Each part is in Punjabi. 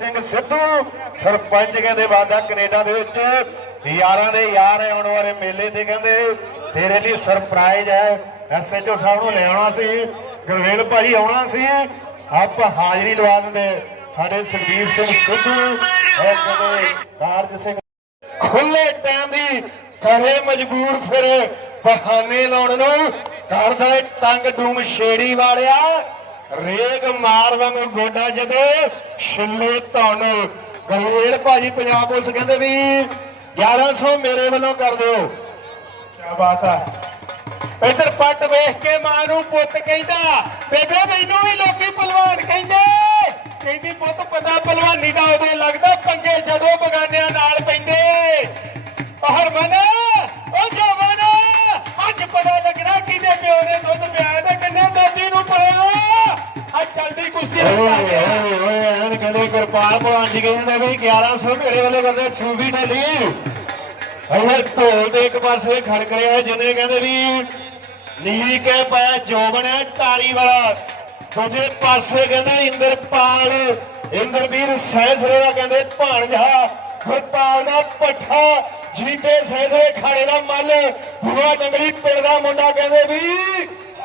ਸਿੰਘ ਸਿੱਧੂ, ਸਰਪੰਚ ਕਹਿੰਦੇ ਵਾਦਾ ਕੈਨੇਡਾ ਦੇ ਵਿੱਚ। ਯਾਰਾਂ ਦੇ ਯਾਰ ਆਉਣ ਵਾਲੇ ਮੇਲੇ ਤੇ ਕਹਿੰਦੇ ਤੇਰੇ ਲਈ ਸਰਪ੍ਰਾਈਜ਼ ਹੈ। ਐਸਐਚਓ ਸਾਹਿਬ ਨੂੰ ਲੈ ਸੀ। ਗੁਰਵੇਲ ਭਾਜੀ ਆਉਣਾ ਸੀ। ਆਪ ਹਾਜ਼ਰੀ ਲਵਾ ਦਿੰਦੇ ਸਾਡੇ ਸੁਖਬੀਰ ਸਿੰਘ ਸਿੱਧੂ। ਉਹ ਕਹਿੰਦੇ ਕਾਰਜ ਸਿੰਘ ਖੁੱਲੇ ਟਾਈਮ ਦੀ ਕਰੇ ਮਜਬੂਰ ਫਿਰ ਬਹਾਨੇ ਲਾਉਣ ਨੂੰ ਕਰਦਾ ਤੰਗ ਡੂਮ ਛੇੜੀ ਵਾਲਿਆ। ਰੇਗ ਮਾਰ ਵਾਂਗ ਗੋਡਾ ਜਦੋਂ ਛਿੱਲੇ ਧੌਣ। ਗਰਵੇਲ ਭਾਜੀ ਪੰਜਾਬ ਪੁਲਿਸ ਕਹਿੰਦੇ ਵੀ 1100 ਮੇਰੇ ਵੱਲੋਂ ਕਰ ਦਿਓ। ਕੀ ਬਾਤ ਹੈ ਇਧਰ ਪੱਟ ਵੇਖ ਕੇ ਮਾਂ ਨੂੰ ਪੁੱਤ ਕਹਿੰਦਾ, ਬੇਬੇ ਮੈਨੂੰ ਵੀ ਲੋਕੀ ਪਹਿਲਵਾਨ ਕਹਿੰਦੇ। ਕਹਿੰਦੀ, ਪੁੱਤ, ਪਤਾ ਪਹਿਲਵਾਨੀ ਦਾ ਉਦੋਂ ਲੱਗਦਾ ਪੰਗੇ ਜਦੋਂ ਬਗਾਨੇ ਓਏ ਓਏ ਕਹਿੰਦੇ ਕਿਰਪਾਲ ਭਲਵਾਨ ਜੀ ਕਹਿੰਦੇ ਵੀ 1100 ਮੇਰੇ ਵੱਲੋਂ ਕਰਦੇ ਛੂਬੀ ਢਲੀ ਇਹ ਢੋਲ ਦੇ ਇੱਕ ਪਾਸੇ ਖੜਕ ਰਿਹਾ ਜਿਹਨੇ ਕਹਿੰਦੇ ਵੀ ਨੀਲੀ ਕਹਿ ਪਾਇਆ ਜੋਬਨ ਹੈ ਟਾਲੀ ਵਾਲਾ ਦੂਜੇ ਪਾਸੇ ਕਹਿੰਦਾ ਇੰਦਰਪਾਲ ਇੰਦਰਵੀਰ ਸੈਸਰੇ ਦਾ ਕਹਿੰਦੇ ਭਾਣਜਾ, ਗੁਰਪਾਲ ਦਾ ਪੱਠਾ ਜੀਤੇ ਸੈਸਰੇ ਖਾੜੇ ਦਾ ਮੱਲ ਬੁਆ ਡੰਗਰੀ ਪਿੰਡ ਦਾ ਮੁੰਡਾ ਕਹਿੰਦੇ ਵੀ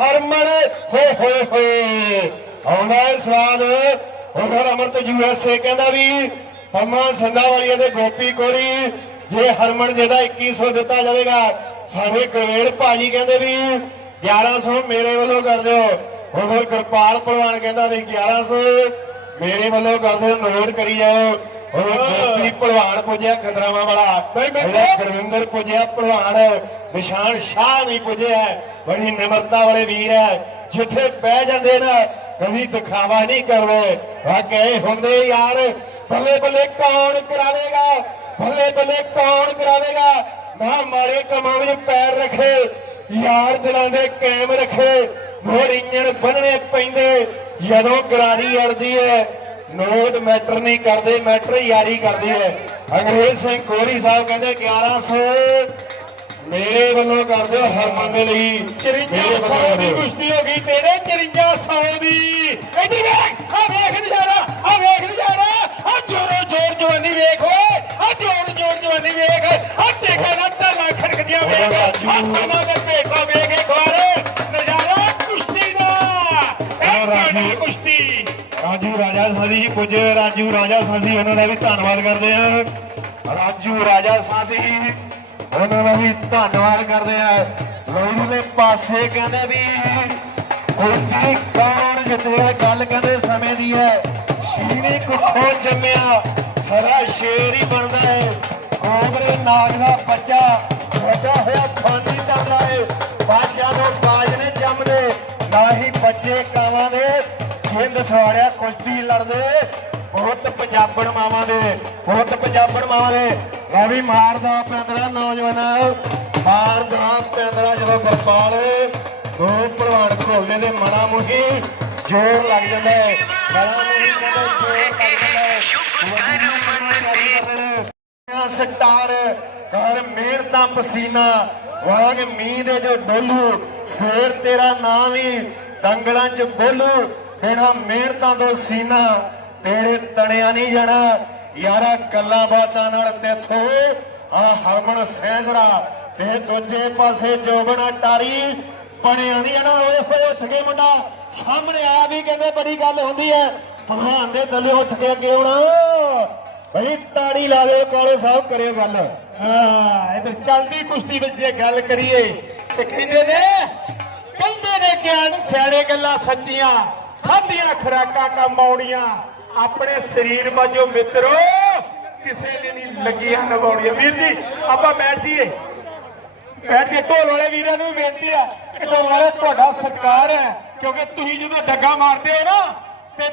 ਹਰਮਨ, ਹੋਏ ਹੋਏ ਹੋਏ। ਆਉਂਦਾ ਹੈ ਸਵਾਦ ਉਧਰ ਅਮਰਤ ਯੂਐਸਏ ਕਹਿੰਦਾ ਵੀ ਪੰਮਾ ਸੰਧਾ ਵਾਲੀਆਂ ਦੇ ਗੋਪੀ ਕੋਰੀ ਜੇ ਹਰਮਨ ਜੀ ਦਾ 2100 ਦਿੱਤਾ ਜਾਵੇਗਾ ਸਾਡੇ ਗਰਵੇਲ ਭਾਜੀ ਕਹਿੰਦੇ ਵੀ 1100 ਮੇਰੇ ਵੱਲੋਂ ਕਰ ਦਿਓ। ਉਧਰ ਕਿਰਪਾਲ ਭਲਵਾਨ ਕਹਿੰਦਾ ਵੀ 1100 ਮੇਰੇ ਵੱਲੋਂ ਕਰ ਦਿਓ ਨੋਟ ਕਰੀ ਜਾਓ। ਉਹ ਗੋਪੀ ਭਲਵਾਨ ਪੁੱਜਿਆ ਖਦਰਾਵਾਂ ਵਾਲਾ। ਗੁਰਵਿੰਦਰ ਪੁੱਜਿਆ ਭਲਵਾਨ ਨਿਸ਼ਾਨ ਸ਼ਾਹ ਨਹੀਂ ਪੁੱਜਿਆ। ਬੜੀ ਨਿਮਰਤਾ ਵਾਲੇ ਵੀਰ ਹੈ। ਜਿੱਥੇ ਬਹਿ ਜਾਂਦੇ ਨਾ ਕਦੀ ਦਿਖਾਵਾ ਨਹੀਂ ਕਰਦੇ ਵਾਕਈ ਹੁੰਦੇ ਯਾਰ, ਬੱਲੇ ਬੱਲੇ ਕੌਣ ਕਰਾਵੇਗਾ? ਬੱਲੇ ਬੱਲੇ ਕੌਣ ਕਰਾਵੇਗਾ? ਨਾ ਮਾੜੇ ਕੰਮਾਂ ਵਿੱਚ ਪੈਰ ਰੱਖੇ, ਯਾਰ ਦਿਲਾਂ ਦੇ ਕਾਇਮ ਰੱਖੇ। ਮੋੜ ਇੰਜਣ ਬੰਨਣੇ ਪੈਂਦੇ, ਜਦੋਂ ਗਰਾਰੀ ਅੜਦੀ ਹੈ ਨੋਟ ਮੈਟਰ ਨਹੀਂ ਕਰਦੇ, ਮੈਟਰ ਯਾਰੀ ਕਰਦੀ ਹੈ ਅੰਗਰੇਜ਼ ਸਿੰਘ ਕੋਹਲੀ ਸਾਹਿਬ ਕਹਿੰਦੇ 1100 ਮੇਰੇ ਵੱਲੋਂ ਕਰ ਦਿਓ ਹਰਮਨ ਦੇ ਲਈ। ਮੇਰੇ ਵੱਲੋਂ ਕਰ ਦਿਓ ਕੁਸ਼ਤੀ ਹੋ ਗਈ ਤੇਰੇ 5400 ਦੀ। ਇੱਧਰ ਵੇਖ ਆ ਵੇਖ ਨਜ਼ਾਰਾ ਆ ਵੇਖ ਨਜ਼ਾਰਾ ਆ ਜੋਰੋ ਜੋਰ ਜਵਾਨੀ ਵੇਖ ਓਏ ਆ ਜੋਰ ਜੋਰ ਜਵਾਨੀ ਵੇਖ। ਆ ਦੇਖਾ ਨਾ ਟਾਲਾ ਖੜਕਦੀਆਂ ਵੇਖ। ਆ ਸਮਾਂ ਦੇ ਭੇਟਾ ਵੇਖ ਇੱਕ ਵਾਰ। ਨਜ਼ਾਰਾ ਕੁਸ਼ਤੀ ਦਾ। ਇਹ ਰਾਜੀ। ਕੁਸ਼ਤੀ? ਰਾਜੂ ਰਾਜਾ ਸਾਸੀ ਜੀ ਪੁੱਜੇ ਰਾਜੂ ਰਾਜਾ ਸਾਸੀ ਉਹਨਾਂ ਦਾ ਵੀ ਧੰਨਵਾਦ ਕਰਦੇ ਆ ਰਾਜੂ ਰਾਜਾ ਸਾਸੀ। ਉਹਨਾਂ ਦਾ ਵੀ ਧੰਨਵਾਦ ਕਰਦੇ ਆ। ਲੋਈ ਪਾਸੇ ਕਹਿੰਦੇ ਵੀ ਕੋਈ ਕੌਣ ਜਿੱਤੇ ਗੱਲ ਕਹਿੰਦੇ ਸਮੇਂ ਦੀ ਹੈ, ਸ਼ੀਨੀ ਕੁੱਖੋਂ ਜੰਮਿਆ, ਸਾਰਾ ਸ਼ੇਰ ਹੀ ਬਣਦਾ ਹੈ। ਕੋਬਰੇ ਨਾਗ ਦਾ ਬੱਚਾ, ਵੱਡਾ ਹੋਇਆ ਖਾਨੀ ਕਰਦਾ ਹੈ। ਬਾਜਾਂ ਤੋਂ ਬਾਜ ਨੇ ਜੰਮਦੇ, ਨਾ ਹੀ ਬੱਚੇ ਕਾਵਾਂ ਦੇ। ਜਿੰਦ ਸਵਾੜਿਆ ਕੁਸ਼ਤੀ ਲੜਦੇ, ਬਹੁਤ ਪੰਜਾਬਣ ਮਾਵਾਂ ਦੇ, ਬਹੁਤ ਪੰਜਾਬਣ ਮਾਵਾਂ ਦੇ। ਲੈ ਮਾਰਦਾ ਪੈਂਦਰਾ ਨੌਜਵਾਨ ਮਾਰਦਾ ਪੈਂਦਰਾ ਜਦੋਂ ਗੁਰਪਾਲ ਦੋ ਭਲਵਾਨ ਘੋਲਦੇ ਦੇ ਮਣਾ ਮੁਹੀ ਜ਼ੋਰ ਲੱਗ ਜਾਂਦਾ ਹੈ। ਮਣਾ ਮੁਹੀ ਕਹਿੰਦੇ ਜ਼ੋਰ ਲੱਗ ਜਾਂਦਾ ਹੈ। ਸਟਾਰ ਕਰ ਮਿਹਨਤਾਂ ਪਸੀਨਾ, ਵਾਂਗ ਮੀਂਹ ਦੇ ਜੋ ਡੋਲੂ, ਫੇਰ ਤੇਰਾ ਨਾਮ ਵੀ ਦੰਗਲਾਂ ਚ ਬੋਲੂ। ਬਿਨਾ ਮਿਹਨਤਾਂ ਤੋਂ ਸੀਨਾ, ਤੇਰੇ ਤਣਿਆ ਨਹੀਂ ਜਾਣਾ। ਯਾਰਾ ਗੱਲਾਂ ਬਾਤਾਂ ਨਾਲ ਤੇਥੋਂ ਆ ਹਰਮਨ ਸੈਂਸਰਾ ਤੇ ਦੂਜੇ ਪਾਸੇ ਜੋਬਨਾ ਟਾਰੀ ਬਣਿਆ ਨਹੀਂ ਨਾ ਓਏ ਹੋਏ ਉੱਠ ਕੇ ਮੁੰਡਾ। ਸਾਹਮਣੇ ਆ ਵੀ ਕਹਿੰਦੇ ਬੜੀ ਗੱਲ ਹੁੰਦੀ ਹੈ। ਭਗਵਾਨ ਦੇ ਥੱਲੇ ਉੱਠ ਕੇ ਅੱਗੇ ਆਉਣਾ। ਬਈ ਤਾੜੀ ਲਾਵੇ ਕਾਲੇ ਸਾਹਿਬ ਕਰਿਓ ਗੱਲ। ਹਾਂ ਇਧਰ ਚੱਲਦੀ ਕੁਸ਼ਤੀ ਵਿੱਚ ਜੇ ਗੱਲ ਕਰੀਏ, ਤੇ ਕਹਿੰਦੇ ਨੇ ਕਹਿੰਦੇ ਨੇ ਗਿਆਨ, ਸਿਆਣੇ ਗੱਲਾਂ ਸੱਚੀਆਂ, ਖਾਧੀਆਂ ਖਰਾਕਾਂ ਕਮਾਉਣੀਆਂ। ਆਪਣੇ ਸਰੀਰ ਵਜੋਂ ਮਿੱਤਰੋ, ਕਿਸੇ ਲਈ ਨਹੀਂ ਲੱਗੀਆਂ ਨਿਭਾਉਣੀਆਂ ਵੀਰ ਜੀ, ਆਪਾਂ ਬੈਠ ਜੀਏ ਬੈਠ ਕੇ ਢੋਲ ਵਾਲੇ ਵੀਰਾਂ ਨੂੰ ਬੇਨਤੀ ਆ ਕਿ ਢੋਲ ਵਾਲੇ, ਤੁਹਾਡਾ ਸਰਕਾਰ ਹੈ, ਕਿਉਂਕਿ ਤੁਸੀਂ ਜਦੋਂ ਡੱਗਾ ਮਾਰਦੇ ਹੋ ਨਾ, ਤੇ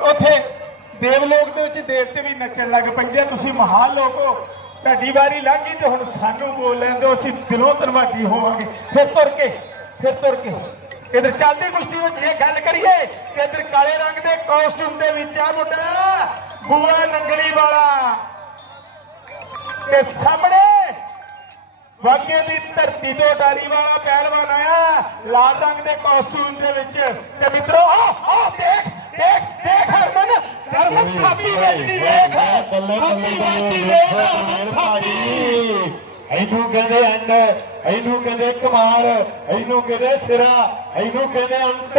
ਉੱਥੇ ਦੇਵ ਲੋਕ ਦੇ ਵਿੱਚ ਦੇਵਤੇ ਵੀ ਨੱਚਣ ਲੱਗ ਪੈਂਦੇ ਆ। ਤੁਸੀਂ ਮਹਾਨ ਲੋਕ ਹੋ। ਤੁਹਾਡੀ ਵਾਰੀ ਲੰਘ ਗਈ ਤੇ ਹੁਣ ਸਾਨੂੰ ਬੋਲ ਲੈਂਦੇ ਹੋ ਅਸੀਂ ਦਿਲੋਂ ਧੰਨਵਾਦੀ ਹੋਵਾਂਗੇ। ਫਿਰ ਤੁਰ ਕੇ, ਫਿਰ ਤੁਰ ਕੇ। ਇਧਰ ਚੱਲਦੀ ਕੁਸ਼ਤੀ ਵਿੱਚ ਇਹ ਗੱਲ ਕਰੀਏ ਤੇ ਇਧਰ ਕਾਲੇ ਰੰਗ ਦੇ ਕਾਸਟਿਊਮ ਦੇ ਵਿੱਚ ਆ ਮੁੰਡਾ ਬੂਆ ਨੰਗਲੀ ਵਾਲਾ। ਤੇ ਸਾਹਮਣੇ ਵਾਗੇ ਦੀ ਧਰਤੀ ਤੋਂ ਡਾਰੀ ਵਾਲਾ ਪਹਿਲਵਾਨ ਆਇਆ ਲਾਲ ਰੰਗ ਦੇ ਕਾਸਟਿਊਮ ਦੇ ਵਿੱਚ। ਤੇ ਮਿੱਤਰੋ ਆ ਆ ਦੇਖ ਦੇਖ ਦੇਖ ਹਰਮਨ ਧਰਮ ਥਾਪੀ ਵੇਖ ਬੱਲੇ ਥਾਪੀ ਬੱਲੇ ਵੇਖ ਗੁਰਮੇਲ ਥਾਪੀ। ਭਾਈ। ਇਹਨੂੰ ਕਹਿੰਦੇ ਐਂਡ ਇਹਨੂੰ ਕਹਿੰਦੇ ਕਮਾਲ ਇਹਨੂੰ ਕਹਿੰਦੇ ਸਿਰਾ, ਇਹਨੂੰ ਕਹਿੰਦੇ ਅੰਤ।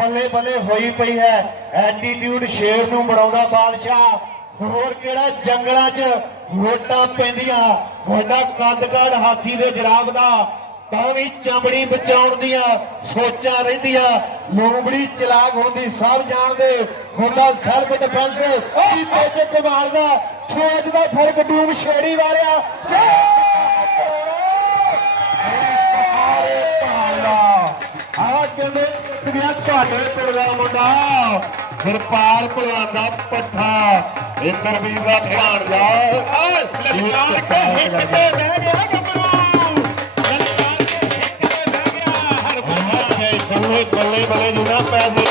ਬੱਲੇ ਬੱਲੇ ਹੋਈ ਪਈ ਹੈ। ਐਟੀਟਿਊਡ ਸ਼ੇਰ ਨੂੰ ਬਣਾਉਂਦਾ ਬਾਦਸ਼ਾਹ। ਹੋਰ ਕਿਹੜਾ ਜੰਗਲਾਂ 'ਚ ਵੋਟਾਂ ਪੈਂਦੀਆਂ? ਵੱਡਾ ਕੱਦਕਾੜ ਹਾਥੀ ਦੇ ਜਰਾਬ ਦਾ। ਤਾਂ ਵੀ ਚਮੜੀ ਬਚਾਉਣ ਦੀਆਂ ਸੋਚਾਂ ਰਹਿੰਦੀਆਂ। ਲੋਮੜੀ ਚਲਾਕ ਹੁੰਦੀ, ਸਭ ਜਾਣਦੇ। ਮੁੰਡਾ ਸੈਲਫ ਡਿਫੈਂਸ ਚੀਤੇ ਚ ਕਮਾਲ ਦਾ। ਸੋਚ ਦਾ ਫ਼ਰਕ ਡੂਮ ਛੇੜੀ ਵਾਲਿਆ। ਸਾਰੇ ਭਾਲਾ ਆ ਕਹਿੰਦੇ ਦੁਨੀਆ ਤੁਹਾਡੇ ਪਿੰਡ ਦਾ ਮੁੰਡਾ ਸਰਪਾਲ ਭਲਵਾਨ ਦਾ ਪੱਠਾ ਇੰਦਰ ਵੀਰ ਦਾ ਭਾਣਜਾ ਲਲਕਾਰ ਕੇ ਹਿੱਕ ਤੇ ਬਹਿ ਗਿਆ ਗੱਭਰੂ ਲਲਕਾਰ ਕੇ ਹਿੱਕ ਤੇ ਬਹਿ ਗਿਆ ਹਰ ਬੱਲੇ ਬੱਲੇ ਬੱਲੇ ਜਿੰਨਾ ਪੈਸੇ